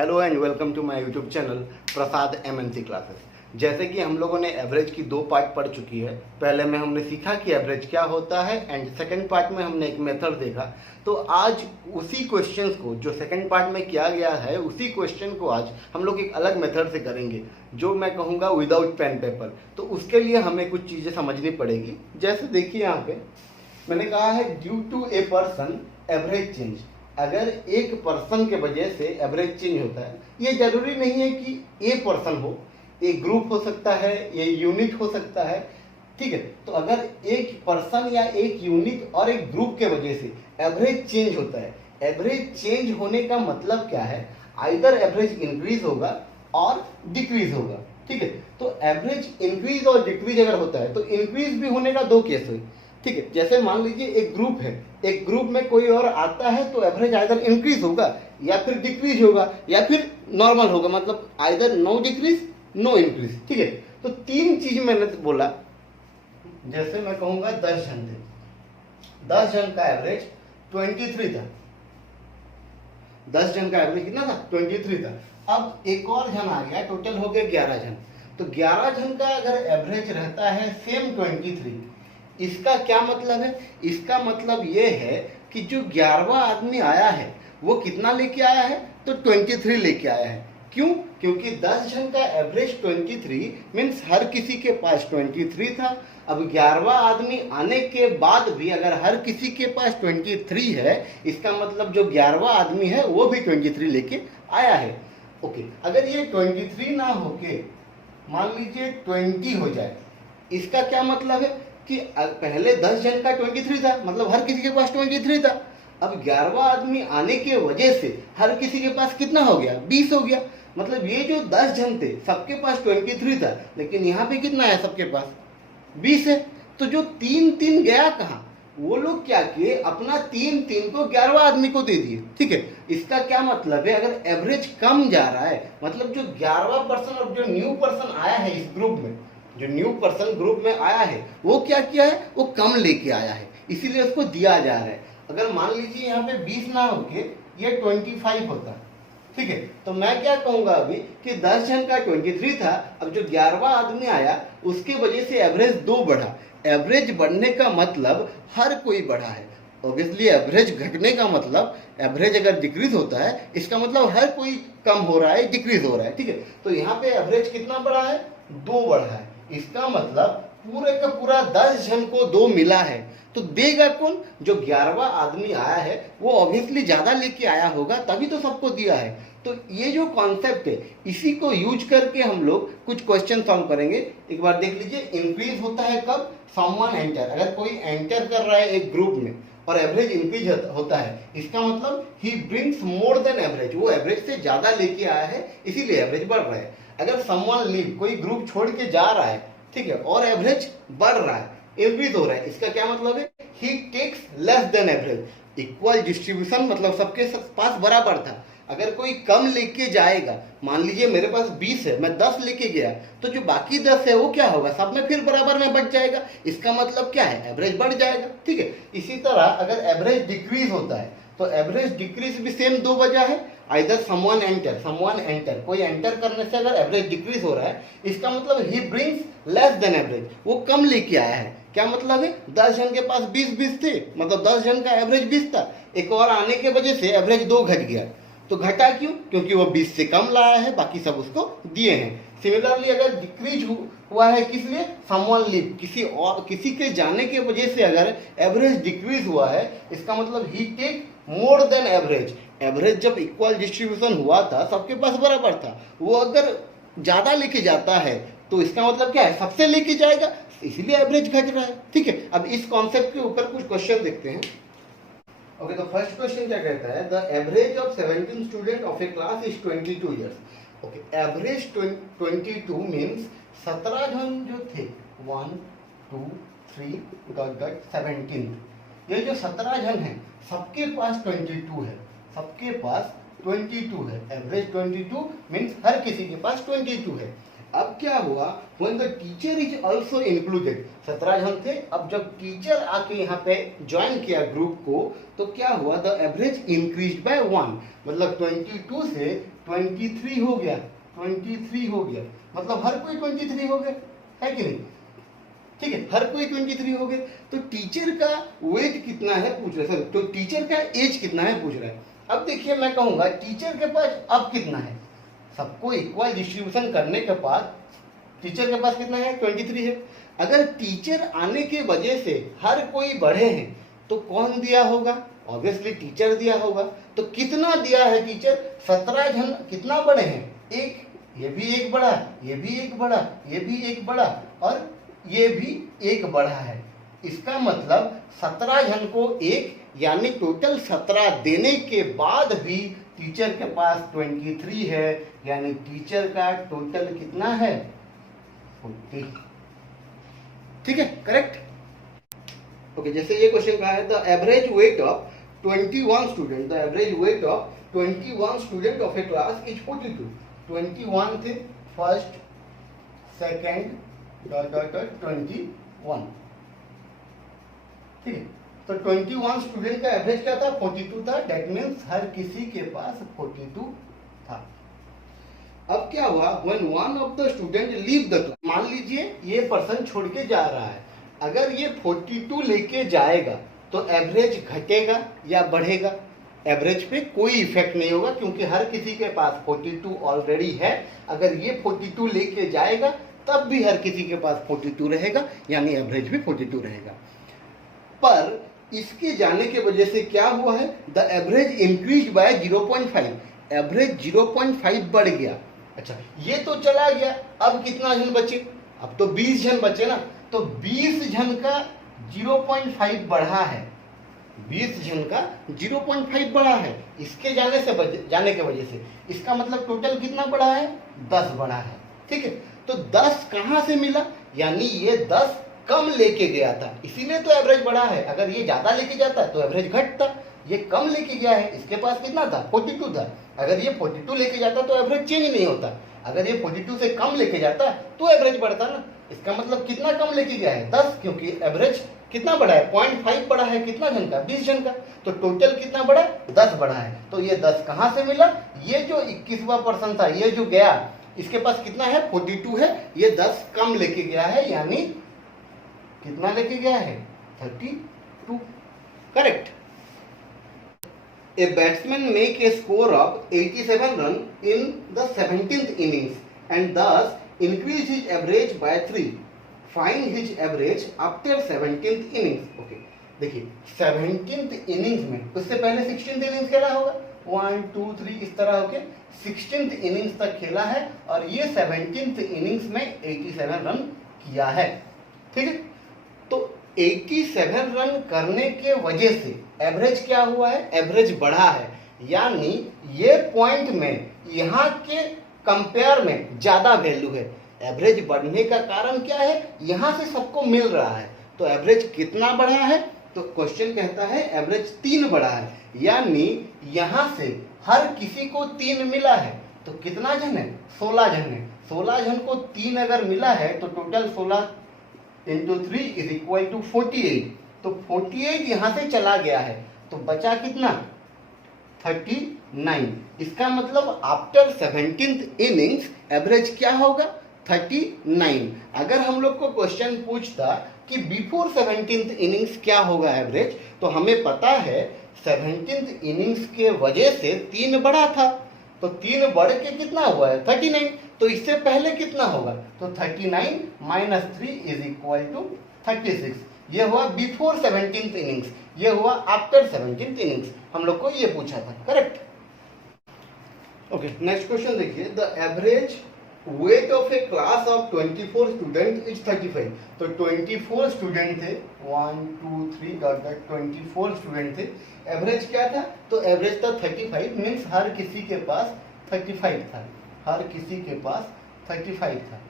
Hello and welcome to my YouTube channel Prasad MNC classes. जैसे कि हम लोगों ने एवरेज की दो पार्ट पढ़ चुकी है। पहले में हमने सीखा कि एवरेज क्या होता है एंड सेकंड पार्ट में हमने एक मेथड देखा। तो आज उसी क्वेश्चंस को जो सेकंड पार्ट में किया गया है उसी क्वेश्चन को आज हम लोग एक अलग मेथड से करेंगे, जो मैं कहूँगा विदाउट पेन पेपर। तो उसके लिए हमें कुछ चीज़ें समझनी पड़ेगी। जैसे देखिए यहाँ पे मैंने कहा है due to a person average change. अगर एक पर्सन के वजह से एवरेज चेंज होता है, ये जरूरी नहीं है कि ए पर्सन हो, एक ग्रुप हो सकता है, ये यूनिट हो सकता है, ठीक है। तो अगर एक पर्सन या एक यूनिट और एक ग्रुप के वजह से एवरेज चेंज होता है, एवरेज चेंज होने का मतलब क्या है, आइदर एवरेज इंक्रीज होगा और डिक्रीज होगा, ठीक है। तो एवरेज इंक्रीज और डिक्रीज अगर होता है तो इंक्रीज भी होने का दो केस हुई, ठीक है। जैसे मान लीजिए एक ग्रुप है, एक ग्रुप में कोई और आता है तो एवरेज आइदर इंक्रीज होगा या फिर डिक्रीज होगा या फिर नॉर्मल होगा, मतलब either no decrease no increase, ठीक है। तो तीन चीज मैंने बोला। जैसे मैं कहूंगा 10 जन थे, 10 जन का एवरेज 23 था। 10 जन का एवरेज कितना था? 23 था। अब एक और जन आ गया, टोटल हो गया 11 जन। तो 11 जन का अगर एवरेज रहता है सेम 23, इसका क्या मतलब है? इसका मतलब ये है कि जो 11वां आदमी आया है वो कितना लेके आया है? तो 23 लेके आया है। क्यों? क्योंकि 10 जन का एवरेज 23 मीन्स हर किसी के पास 23 था। अब 11वां आदमी आने के बाद भी अगर हर किसी के पास 23 है, इसका मतलब जो 11वां आदमी है वो भी 23 लेके आया है। ओके, अगर ये 23 ना होके मान लीजिए 20 हो जाए, इसका क्या मतलब है कि पहले 10 जन का 23 था, मतलब हर किसी के पास 23 था। अब 11वां आदमी आने के वजह से हर किसी के पास कितना हो गया? 20 हो गया। मतलब ये जो 10 जन थे सबके पास 23 था, लेकिन यहाँ पे कितना है? सबके पास 20 है। तो जो 3 गया कहाँ? वो लोग क्या किए, अपना 3 को 11वां आदमी को दे दिए, ठीक है। इसका क्या मतलब है? अगर एवरेज कम जा रहा है, मतलब जो 11वां पर्सन और जो न्यू पर्सन आया है इस ग्रुप में, जो न्यू पर्सन ग्रुप में आया है वो क्या किया है? वो कम लेके आया है, इसीलिए उसको दिया जा रहा है। अगर मान लीजिए यहाँ पे 20 ना होके ये 25 होता, ठीक है, तो मैं क्या कहूंगा अभी कि 10 जन का 23 था। अब जो 11वां आदमी आया उसकी वजह से एवरेज 2 बढ़ा। एवरेज बढ़ने का मतलब हर कोई बढ़ा है। ऑब्वियसली एवरेज घटने का मतलब, एवरेज अगर डिक्रीज होता है इसका मतलब हर कोई कम हो रहा है, डिक्रीज हो रहा है, ठीक है। तो यहाँ पे एवरेज कितना बढ़ा है? 2 बढ़ा है। इसका मतलब पूरे का पूरा 10 जन को 2 मिला है। तो देगा कौन? जो 11वां आदमी आया है वो ऑब्वियसली ज्यादा लेके आया होगा, तभी तो सबको दिया है। तो ये जो कॉन्सेप्ट है इसी को यूज करके हम लोग कुछ क्वेश्चन सॉल्व करेंगे। एक बार देख लीजिए, इंक्रीज होता है कब? Someone enter. अगर कोई एंटर कर रहा है एक ग्रुप में और एवरेज इंक्रीज होता है, इसका मतलब he brings more than average, वो एवरेज से ज्यादा लेके आया है इसीलिए एवरेज बढ़ रहा है। अगर समवन लीव, कोई ग्रुप छोड़ के जा रहा है, ठीक है, और एवरेज बढ़ रहा है, इंक्रीज हो रहा है, इसका क्या मतलब है? He takes less than average. Equal distribution मतलब सबके पास बराबर था। अगर कोई कम लेके जाएगा, मान लीजिए मेरे पास 20 है, मैं 10 लेके गया, तो जो बाकी 10 है वो क्या होगा? सब में फिर बराबर में बच जाएगा। इसका मतलब क्या है? एवरेज बढ़ जाएगा, ठीक है। इसी तरह अगर एवरेज डिक्रीज होता है तो एवरेज डिक्रीज भी सेम 2 वजह है। आइदर समवन एंटर, कोई एंटर करने से अगर एवरेज डिक्रीज हो रहा है, इसका मतलब he brings less than average, वो कम लेके आया है। क्या मतलब है? 10 जन के पास 20 थे, मतलब 10 जन का एवरेज 20 था, एक और आने के वजह से एवरेज 2 घट गया। तो घटा क्यों? क्योंकि वो 20 से कम लाया है, बाकी सब उसको दिए हैं। सिमिलरली अगर डिक्रीज हुआ है किस लिए? समवन लीव, किसी के जाने के वजह से अगर एवरेज डिक्रीज हुआ है, इसका मतलब he take more than average. Average जब इक्वल डिस्ट्रीब्यूशन हुआ था, सबके पास बराबर था, वो अगर ज्यादा लेके जाता है तो इसका मतलब क्या है? सबसे लेके जाएगा, इसीलिए एवरेज घट रहा है, ठीक है। अब इस कॉन्सेप्ट के ऊपर कुछ क्वेश्चन देखते हैं। ओके, तो फर्स्ट क्वेश्चन क्या कहता है? The average of 17 student of A class is 22 years. Okay, average 22 means 17 जन जो थे, 1 2 3 17, ये जो 17 जन है सबके पास 22 है, सबके पास 22 है। एवरेज 22 मीन्स हर किसी के पास 22 है। अब क्या हुआ, when the teacher is also included, 17 जन थे, अब जब टीचर आके यहाँ पे ज्वाइन किया ग्रुप को तो क्या हुआ, द एवरेज इंक्रीज बाय 1, मतलब 22 से 23 हो गया, 23 हो गया, मतलब हर कोई 23 हो गया, है कि नहीं? ठीक है, हर कोई 23 हो गए। तो टीचर का वेट कितना है पूछ रहा है सर, तो टीचर का एज कितना है पूछ रहा है। अब देखिए मैं कहूंगा टीचर के पास अब कितना है, सबको इक्वल डिस्ट्रीब्यूशन करने के बाद टीचर के पास कितना है, 23 है। अगर टीचर आने के वजह से हर कोई बढ़े हैं तो कौन दिया होगा, ऑब्वियसली टीचर दिया होगा। तो कितना दिया है टीचर, 17 जन कितना बड़े हैं, एक, ये भी एक बड़ा, ये भी एक बड़ा, ये भी एक बड़ा और ये भी एक बड़ा है। इसका मतलब 17 जन को एक, यानी टोटल 17 देने के बाद भी टीचर के पास 23 है, यानी टीचर का टोटल कितना है, 40। ठीक है, करेक्ट। ओके, जैसे ये क्वेश्चन कहा है, the average weight of 21 student, the average weight of 21 student of A class is 42। 21 थे, फर्स्ट, सेकेंड, 21, ठीक है। तो 21 स्टूडेंट का एवरेज क्या था, 42 था, दैट मीन्स हर किसी के पास 42 था। अब क्या हुआ, when one of the student leave the class, मान लीजिए ये पर्सन छोड़ के जा रहा है, अगर ये 42 लेके जाएगा तो एवरेज घटेगा या बढ़ेगा, एवरेज पे कोई इफेक्ट नहीं होगा क्योंकि हर किसी के पास 42 ऑलरेडी है। अगर ये 42 लेके जाएगा तब भी हर किसी के पास 42 रहेगा, यानी एवरेज भी 42 रहेगा। पर इसके जाने के वजह से क्या हुआ है, the average increase bye 0.5, average 0.5 बढ़ गया। अच्छा, ये तो चला गया, अब कितना जन बचे, अब तो 20 जन बचे ना, तो 20 जन का 0.5 बढ़ा है, 20 जन का 0.5 बढ़ा है इसके जाने के वजह से। इसका मतलब टोटल कितना बढ़ा है, 10 बढ़ा है। ठीक है, तो 10 कहां से मिला, यानी ये 10 कम लेके गया था, इसीलिए तो एवरेज बढ़ा है। अगर ये ज्यादा लेके जाता तो एवरेज घटता, ये कम लेके गया है, इसके पास कितना था, 42 था। अगर ये 42 लेके जाता तो एवरेज चेंज नहीं होता, अगर ये 42 से कम लेके जाता तो एवरेज बढ़ता ना। इसका मतलब कितना कम लेके गया है, 10, क्योंकि एवरेज कितना बढ़ा है, 0.5 बढ़ा है, कितना जन का, 20 जन का, तो टोटल कितना बढ़ा है, 10 बढ़ा है। तो ये 10 कहां से मिला, ये जो 21वां पर्सन था, ये जो गया, इसके पास कितना है, 42 है, ये 10 कम लेके गया है, यानी कितना लेके गया है, 32, correct. A batsman make a score of 87 run in the 17th innings and thus increase his average by 3. Find his average after 17th innings. Okay, देखिए 17th innings में, उससे पहले 16th innings खेला होगा, 1, 2, 3 इस तरह होके 16th innings तक खेला है और ये 17th innings में 87 रन किया है। ठीक है, तो 87 रन करने के वजह से एवरेज क्या हुआ है, एवरेज बढ़ा है, यानी ये पॉइंट में यहाँ के कंपेयर में ज्यादा वैल्यू है। एवरेज बढ़ने का कारण क्या है, यहाँ से सबको मिल रहा है, तो एवरेज कितना बढ़ा है, तो क्वेश्चन कहता है एवरेज 3 बढ़ा है, यानी यहाँ से हर किसी को 3 मिला है। तो कितना जन है, 16 जन है, 16 जन को 3 अगर मिला है तो total 16 into 3 is equal to 48, तो 48 यहां से चला गया है, तो बचा कितना, 39। इसका मतलब आफ्टर 17th इनिंग्स एवरेज क्या होगा, 39। अगर हम लोग को क्वेश्चन पूछता कि बिफोर 17th इनिंग्स क्या होगा एवरेज, तो हमें पता है 17th इनिंग्स के वजह से 3 बढ़ा था, तो 3 बढ़ के कितना हुआ है, 39। तो इससे पहले कितना होगा, तो 39 माइनस 3 इज इक्वल टू 36। ये हुआ बिफोर 17th इनिंग्स, ये हुआ आफ्टर 17th इनिंग्स, हम लोग को ये पूछा था, करेक्ट। ओके, नेक्स्ट क्वेश्चन देखिए, the average weight of A class of 24 student is 35। तो 24 स्टूडेंट थे, 1, 2, 3 24 स्टूडेंट थे, एवरेज क्या था, तो एवरेज था 35, मीन्स हर किसी के पास 35 था, हर किसी के पास 35 था।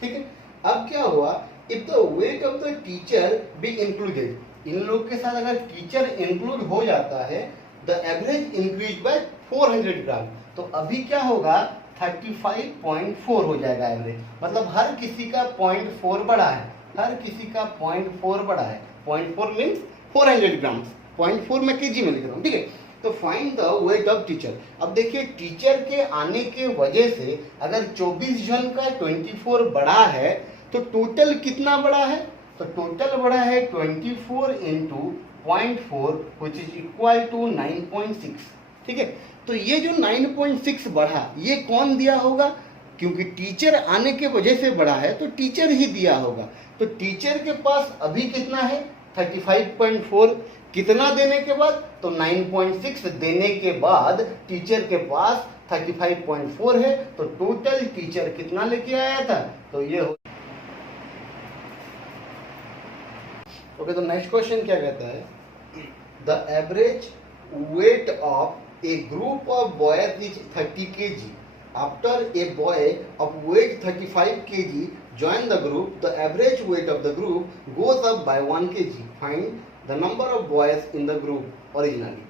ठीक है, अब क्या हुआ, if the weight of the teacher be included, इन लोग के साथ अगर टीचर इंक्लूड हो जाता है, the average increase by 400 gram. तो अभी क्या होगा, 35.4 हो जाएगा एवरेज। मतलब हर किसी का 0.4 बड़ा है, हर किसी का 0.4 बड़ा है। 0.4 मीन्स 400 ग्राम्स, 0.4 मैं केजी में लिख रहा हूँ, ठीक है। तो find the weight of teacher. अब देखिए टीचर के आने के वजह से अगर 24 जन का 24 बड़ा है तो टोटल कितना बड़ा है? तो टोटल बड़ा है 24 into 0.4 which is equal to 9.6, ठीक है। तो ये जो 9.6 बढ़ा ये कौन दिया होगा? क्योंकि टीचर आने के वजह से बढ़ा है तो टीचर ही दिया होगा। तो टीचर के पास अभी कितना है? 35.4। कितना देने के बाद? तो 9.6 देने के बाद टीचर के पास 35.4 है। तो टोटल टीचर कितना लेके आया था? तो ये हो। ओके, तो नेक्स्ट क्वेश्चन क्या कहता है? The average weight of A group of boys is 30 kg. After a boy of weight 35 kg join the group, the average weight of the group goes up by 1 kg. Find the number of boys in the group originally.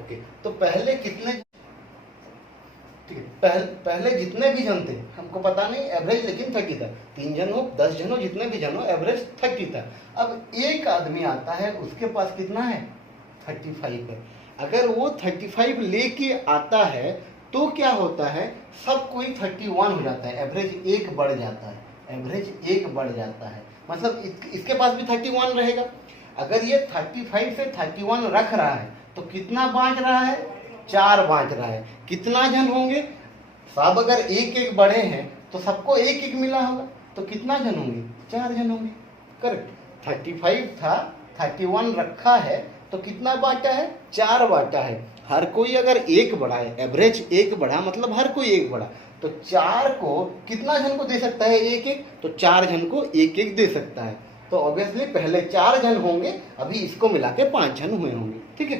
Okay, तो पहले कितने, ठीक है, पहले जितने भी जन थे हमको पता नहीं एवरेज, लेकिन 30 था। 3 जन हो, 10 जन हो, जितने भी जन हो, एवरेज 30 था। अब एक आदमी आता है उसके पास कितना है? 35 है। अगर वो 35 लेके आता है तो क्या होता है? सब कोई 31 हो जाता है, एवरेज 1 बढ़ जाता है, एवरेज 1 बढ़ जाता है। मतलब इसके पास भी 31 रहेगा। अगर ये 35 से 31 रख रहा है तो कितना बांट रहा है? 4 बांट रहा है। कितना जन होंगे? सब अगर 1-1 बढ़े हैं तो सबको 1-1 मिला होगा, तो कितना जन होंगे? 4 जन होंगे। करेक्ट। 35 था, 31 रखा है, तो कितना बांटा है? 4 बांटा है। हर कोई अगर 1 बढ़ा है, एवरेज 1 बढ़ा मतलब हर कोई 1 बढ़ा, तो 4 को कितना जन को दे सकता है? 1-1। तो 4 जन को 1-1 दे सकता है। तो ऑब्वियसली पहले 4 जन होंगे, अभी इसको मिला के 5 जन हुए होंगे, ठीक है।